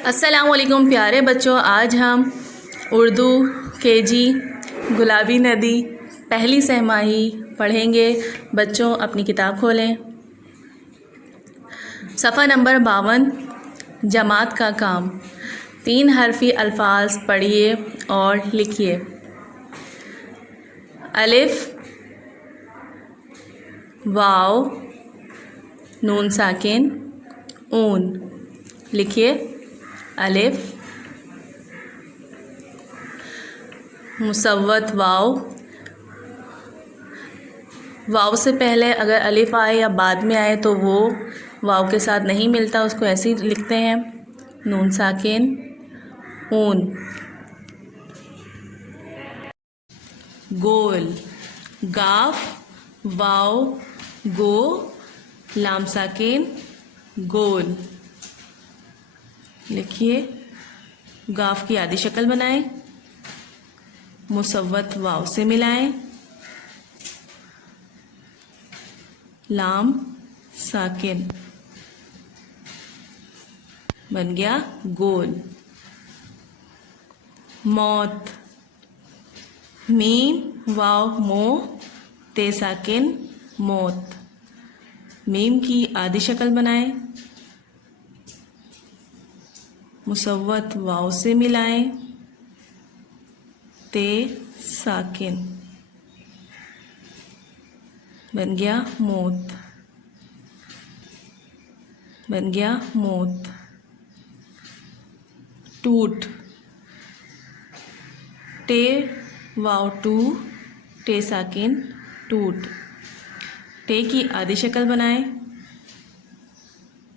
अस्सलामुअलैकुम प्यारे बच्चों, आज हम उर्दू केजी गुलाबी नदी पहली सहमाही पढ़ेंगे। बच्चों अपनी किताब खोलें। सफ़ा नंबर 52, जमात का काम। 3 हरफी अल्फाज पढ़िए और लिखिए। अलिफ, वाव, नून साकिन, ऊन। लिखिए। अलिफ, मुसव्वत वाव। वाव से पहले अगर अलिफ आए या बाद में आए तो वो वाव के साथ नहीं मिलता, उसको ऐसे ही लिखते हैं। नून साकिन, ऊन। गोल, गाफ, वाव, गो, लाम साकिन, गोल। लिखिए। गाफ की आधी शक्ल बनाएं, मुसव्वत वाव से मिलाएं, लाम साकिन, बन गया गोल। मौत, मीम वाव मो, ते साकिन, मौत। मीम की आधी शक्ल बनाएं, मुसव्वत वाव से मिलाएं, ते साकिन, बन गया मौत, बन गया मौत। टूट, टे वाव टू, टे साकिन, टूट। टे की आधी शक्ल बनाएं,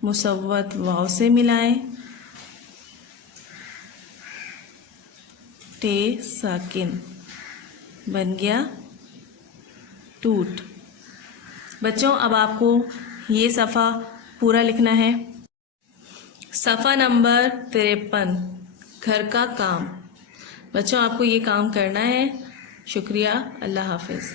मुसव्वत वाव से मिलाएं, टे साकिन, बन गया टूट। बच्चों अब आपको ये सफ़ा पूरा लिखना है। सफ़ा नंबर 53, घर का काम। बच्चों आपको ये काम करना है। शुक्रिया। अल्लाह हाफिज़।